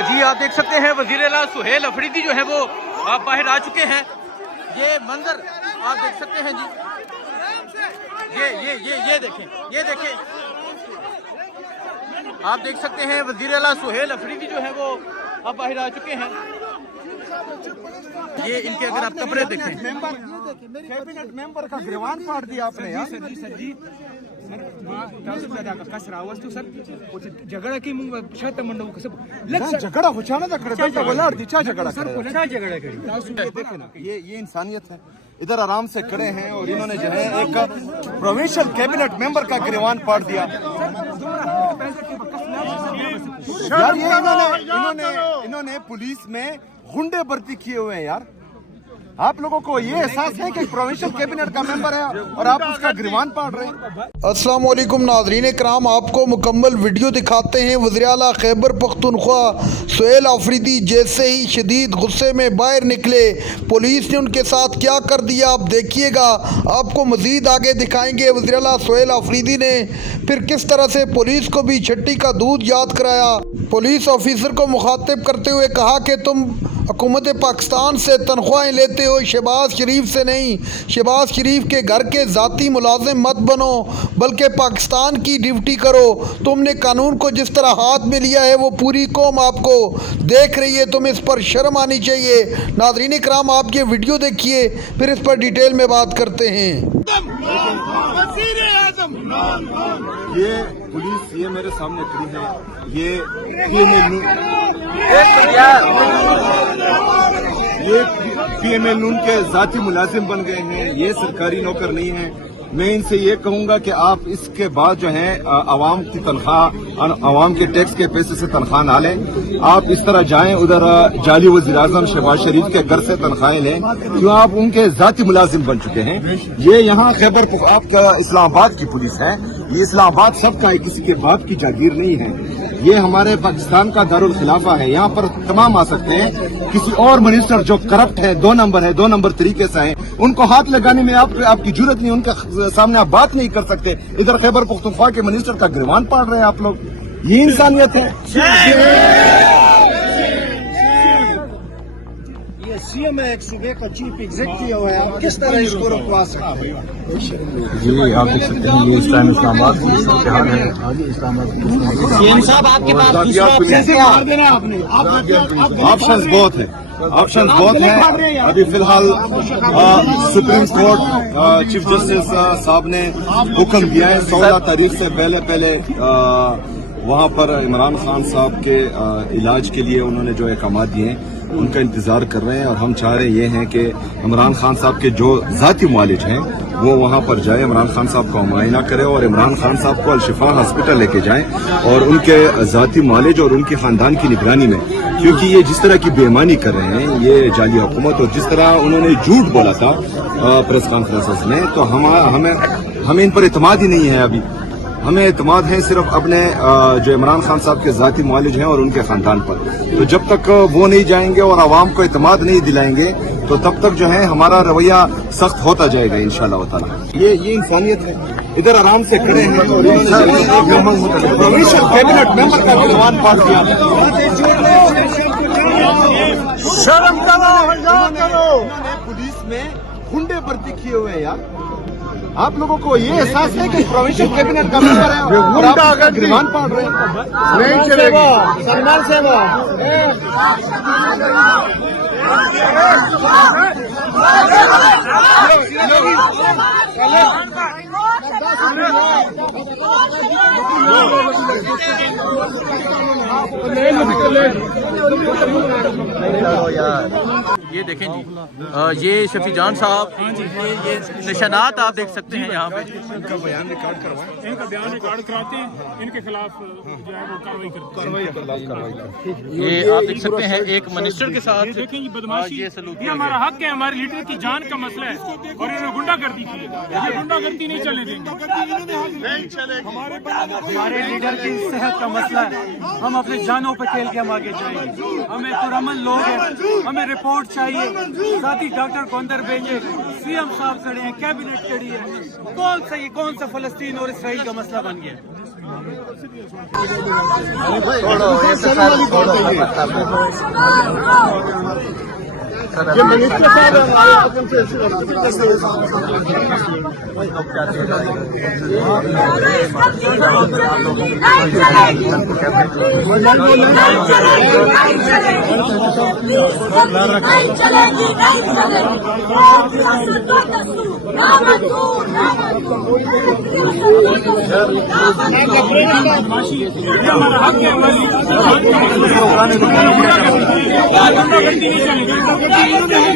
جی آپ دیکھ سکتے ہیں وزیر اعلیٰ سہیل افریدی جو ہے وہ باہر آ چکے ہیں. یہ منظر آپ دیکھ سکتے ہیں جی. یہ دیکھیں آپ دیکھ سکتے ہیں وزیر اعلیٰ سہیل افریدی جو ہے وہ اب باہر آ چکے ہیں. یہ ان کے اگر آپ کپڑے دیکھیں کیبنٹ ممبر کا گریوان پاٹ دیا آپ نے. جھگڑا کی جھگڑا ہوچانا تھا کڑتا ولاڑ دی چا جھگڑا یہ انسانیت ہے. ادھر آرام سے کھڑے ہیں اور انہوں نے جو ہے ایک پروونشل کیبنٹ ممبر کا گریوان پاٹ دیا. یار یہ انہوں نے پولیس میں غنڈے بھرتی کیے ہوئے ہیں. یار آپ لوگوں کو یہ احساس ہے کہ پروونشل کیبنٹ کا ممبر ہے اور آپ اس کا گریوان پاڑ رہے ہیں. السلام علیکم ناظرین کرام، آپ کو مکمل ویڈیو دکھاتے ہیں. وزیر اعلیٰ خیبر پختونخوا سہیل افریدی جیسے ہی شدید غصے میں باہر نکلے، پولیس نے ان کے ساتھ کیا کر دیا آپ دیکھیے گا. آپ کو مزید آگے دکھائیں گے وزیر اعلیٰ سہیل افریدی نے پھر کس طرح سے پولیس کو بھی چھٹی کا دودھ یاد کرایا. پولیس آفیسر کو مخاطب کرتے ہوئے کہا کہ تم حکومت پاکستان سے تنخواہیں لیتے ہو، شہباز شریف سے نہیں. شہباز شریف کے گھر کے ذاتی ملازم مت بنو بلکہ پاکستان کی ڈیوٹی کرو. تم نے قانون کو جس طرح ہاتھ میں لیا ہے وہ پوری قوم آپ کو دیکھ رہی ہے، تمہیں اس پر شرم آنی چاہیے. ناظرین کرام آپ یہ ویڈیو دیکھیے پھر اس پر ڈیٹیل میں بات کرتے ہیں. یہ پولیس یہ میرے سامنے کھڑی ہے، یہ پی ایم ایل نون کے ذاتی ملازم بن گئے ہیں، یہ سرکاری نوکر نہیں ہیں. میں ان سے یہ کہوں گا کہ آپ اس کے بعد جو ہے عوام کی تنخواہ، عوام کے ٹیکس کے پیسے سے تنخواہ نہ لیں. آپ اس طرح جائیں ادھر جعلی وزیر اعظم شہباز شریف کے گھر سے تنخواہیں لیں کیوں آپ ان کے ذاتی ملازم بن چکے ہیں. یہ یہاں خیبر آپ کا اسلام آباد کی پولیس ہے، یہ اسلام آباد سب کا ہے، کسی کے باپ کی جاگیر نہیں ہے. یہ ہمارے پاکستان کا دارالخلافہ ہے، یہاں پر تمام آ سکتے ہیں. کسی اور منسٹر جو کرپٹ ہے، دو نمبر طریقے سے ہیں، ان کو ہاتھ لگانے میں آپ کی جرت نہیں، ان کے سامنے آپ بات نہیں کر سکتے. ادھر خیبر پختونخوا کے منسٹر کا گریوان پاڑ رہے ہیں آپ لوگ. یہ انسانیت ہے. یہ سی ایم ہے، ایک صوبے کا چیف ایگزیکٹو ہے، کس طرح اس کو رکوا سکتے ہیں؟ جی آپ دیکھ سکتے ہیں یہ اس ٹائم اسلام آباد کی صورتحال ہے. آپشنز بہت ہیں. ابھی فی الحال سپریم کورٹ چیف جسٹس صاحب نے حکم دیا ہے 16 تاریخ سے پہلے وہاں پر عمران خان صاحب کے علاج کے لیے انہوں نے جو احکامات دیے ہیں ان کا انتظار کر رہے ہیں. اور ہم چاہ رہے یہ ہیں کہ عمران خان صاحب کے جو ذاتی معالج ہیں وہ وہاں پر جائے، عمران خان صاحب کا معائنہ کرے اور عمران خان صاحب کو الشفا ہاسپٹل لے کے جائیں اور ان کے ذاتی معالج اور ان کے خاندان کی نگرانی میں. کیونکہ یہ جس طرح کی بے ایمانی کر رہے ہیں یہ جعلی حکومت، اور جس طرح انہوں نے جھوٹ بولا تھا پریس کانفرنس میں، تو ہمیں ان پر اعتماد ہی نہیں ہے. ابھی ہمیں اعتماد ہے صرف اپنے جو عمران خان صاحب کے ذاتی معالج ہیں اور ان کے خاندان پر. تو جب تک وہ نہیں جائیں گے اور عوام کو اعتماد نہیں دلائیں گے تو تب تک جو ہے ہمارا رویہ سخت ہوتا جائے گا انشاءاللہ تعالی. یہ انسانیت ہے. ادھر آرام سے کھڑے ہیں اور پروونشل کیبنٹ ممبر کا گریوان پاڑ دیا. شرم کرو. پولیس میں غنڈے بھرتی کیے ہوئے ہیں. یار آپ لوگوں کو یہ احساس ہے کہ پروونشل کیبنٹ کا ممبر ہے اور آپ کا گریوان پاڑ رہے ہیں. نہیں چلے گی. سلمان صاحب یہ دیکھیں جی، یہ شفیع جان صاحب، یہ نشانات آپ دیکھ سکتے ہیں یہاں پہ. ان کا بیان ریکارڈ کراتے ہیں، ان کے خلاف جو ہے وہ کارروائی کرتے ہیں. یہ آپ دیکھ سکتے ہیں ایک منسٹر کے ساتھ دیکھیں یہ بدماشی، یہ سلوک یہ ہمارا حق ہے، ہمارے لیڈر کی جان کا مسئلہ ہے اور انہوں نے غنڈہ گردی کی. یہ غنڈہ گردی نہیں چلنے دیں گے. ہمارے لیڈر کی صحت کا مسئلہ ہے، ہم اپنے جانوں پہ کھیل کے ہم آگے جائیں گے. ہمیں پرامن لوگ ہیں، ہمیں رپورٹ چاہیے، ساتھی ڈاکٹر کو اندر بھیجے. سی ایم صاحب کھڑے ہیں، کیبنٹ کھڑی ہے. کون سا فلسطین اور اسرائیل کا مسئلہ بن گیا؟